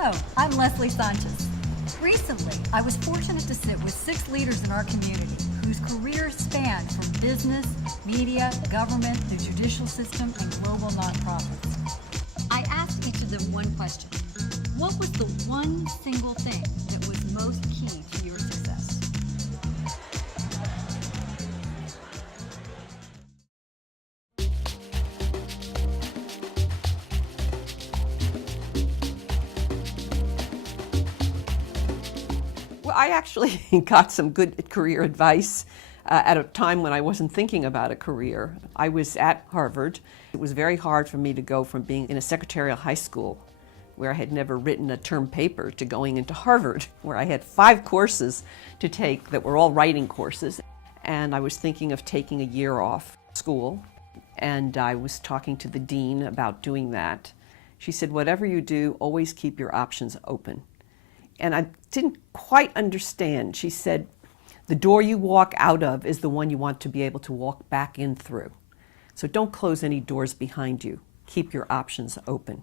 Hello, I'm Leslie Sanchez. Recently, I was fortunate to sit with 6 leaders in our community whose careers span from business, media, government, the judicial system, and global nonprofits. I asked each of them one question. What was the one single thing that was most key to your success? Well, I actually got some good career advice at a time when I wasn't thinking about a career. I was at Harvard. It was very hard for me to go from being in a secretarial high school where I had never written a term paper to going into Harvard, where I had 5 courses to take that were all writing courses. And I was thinking of taking a year off school, and I was talking to the dean about doing that. She said, whatever you do, always keep your options open. And I didn't quite understand. She said, the door you walk out of is the one you want to be able to walk back in through. So don't close any doors behind you. Keep your options open.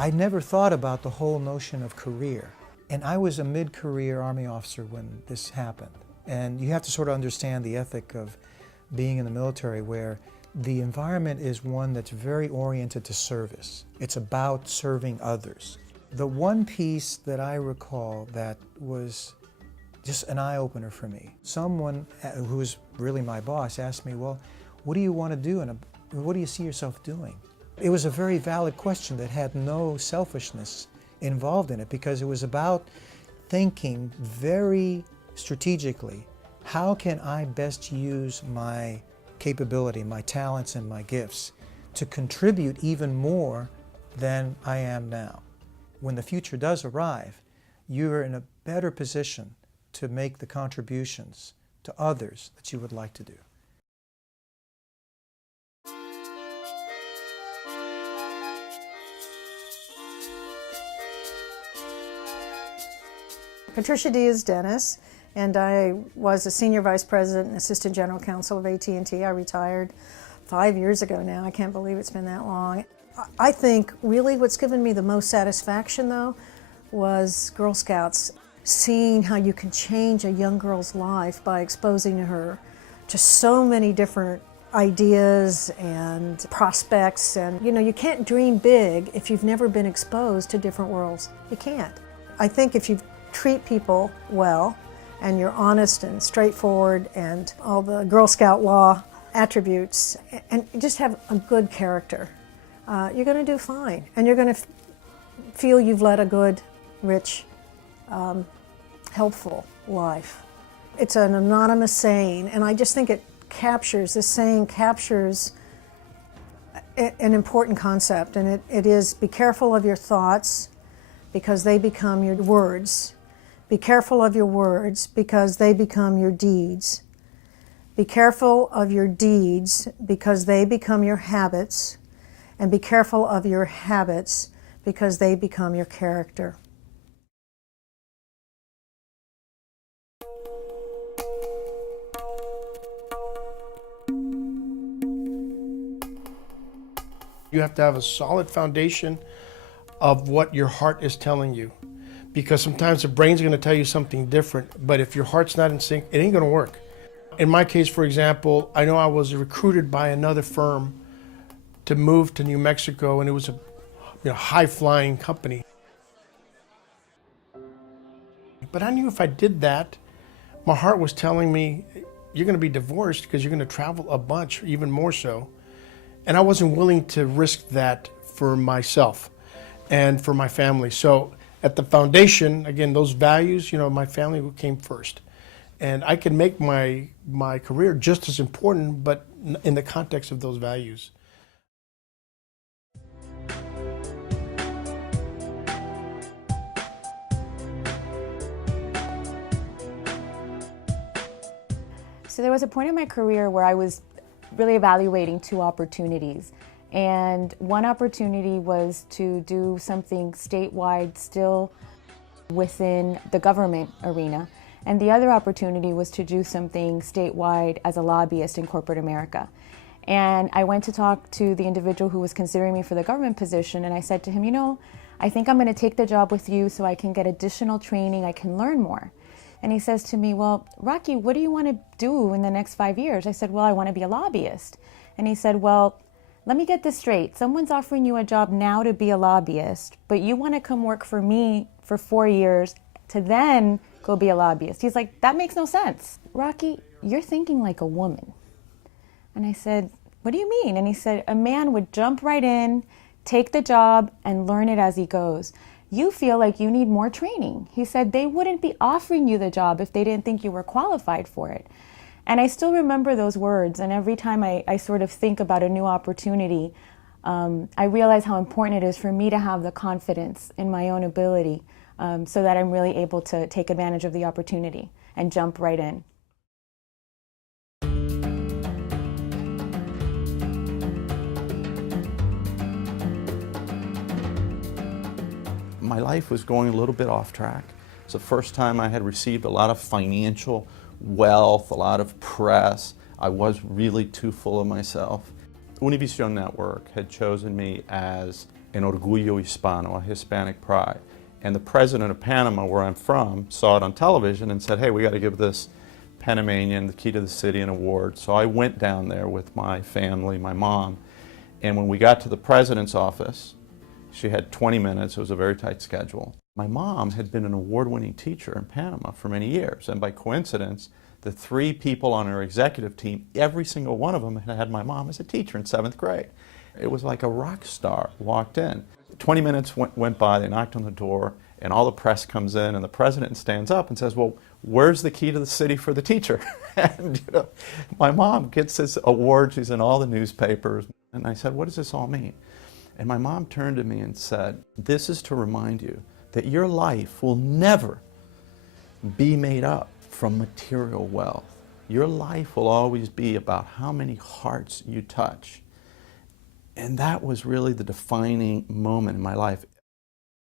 I never thought about the whole notion of career. And I was a mid-career Army officer when this happened. And you have to sort of understand the ethic of being in the military, where the environment is one that's very oriented to service. It's about serving others. The one piece that I recall that was just an eye-opener for me, someone who was really my boss asked me, well, what do you want to do and what do you see yourself doing? It was a very valid question that had no selfishness involved in it, because it was about thinking very strategically, how can I best use my capability, my talents, and my gifts to contribute even more than I am now? When the future does arrive, you're in a better position to make the contributions to others that you would like to do. Patricia Diaz-Dennis, and I was a Senior Vice President and Assistant General Counsel of AT&T. I retired 5 years ago now. I can't believe it's been that long. I think really what's given me the most satisfaction, though, was Girl Scouts. Seeing how you can change a young girl's life by exposing her to so many different ideas and prospects. And, you know, you can't dream big if you've never been exposed to different worlds. You can't. I think if you treat people well, and you're honest and straightforward and all the Girl Scout law attributes, and just have a good character, you're going to do fine. And you're going to feel you've led a good, rich, helpful life. It's an anonymous saying, and I just think this saying captures an important concept, and it is, be careful of your thoughts because they become your words. Be careful of your words because they become your deeds. Be careful of your deeds because they become your habits. And be careful of your habits because they become your character. You have to have a solid foundation of what your heart is telling you. Because sometimes the brain's going to tell you something different, but if your heart's not in sync, it ain't going to work. In my case, for example, I know I was recruited by another firm to move to New Mexico, and it was a high-flying company. But I knew if I did that, my heart was telling me, you're going to be divorced because you're going to travel a bunch, even more so. And I wasn't willing to risk that for myself and for my family. So at the foundation, again, those values, my family came first. And I can make my career just as important, but in the context of those values. So there was a point in my career where I was really evaluating 2 opportunities. And one opportunity was to do something statewide still within the government arena. And the other opportunity was to do something statewide as a lobbyist in corporate America. And I went to talk to the individual who was considering me for the government position, and I said to him, you know, I think I'm going to take the job with you so I can get additional training, I can learn more. And he says to me, well, Rocky, what do you want to do in the next 5 years? I said, well, I want to be a lobbyist. And he said, well, let me get this straight. Someone's offering you a job now to be a lobbyist, but you want to come work for me for 4 years to then go be a lobbyist. He's like, that makes no sense. Rocky, you're thinking like a woman. And I said, what do you mean? And he said, a man would jump right in, take the job, and learn it as he goes. You feel like you need more training. He said they wouldn't be offering you the job if they didn't think you were qualified for it. And I still remember those words, and every time I sort of think about a new opportunity, I realize how important it is for me to have the confidence in my own ability so that I'm really able to take advantage of the opportunity and jump right in. My life was going a little bit off track. It's the first time I had received a lot of financial wealth, a lot of press. I was really too full of myself. Univision Network had chosen me as an Orgullo Hispano, a Hispanic pride. And the president of Panama, where I'm from, saw it on television and said, hey, we got to give this Panamanian, the key to the city, an award. So I went down there with my family, my mom, and when we got to the president's office, she had 20 minutes. It was a very tight schedule. My mom had been an award-winning teacher in Panama for many years, and by coincidence, the 3 people on her executive team, every single one of them had my mom as a teacher in 7th grade. It was like a rock star walked in. 20 minutes went by, they knocked on the door, and all the press comes in, and the president stands up and says, well, where's the key to the city for the teacher? And you know, my mom gets this award, she's in all the newspapers, and I said, what does this all mean? And my mom turned to me and said, this is to remind you that your life will never be made up from material wealth. Your life will always be about how many hearts you touch. And that was really the defining moment in my life.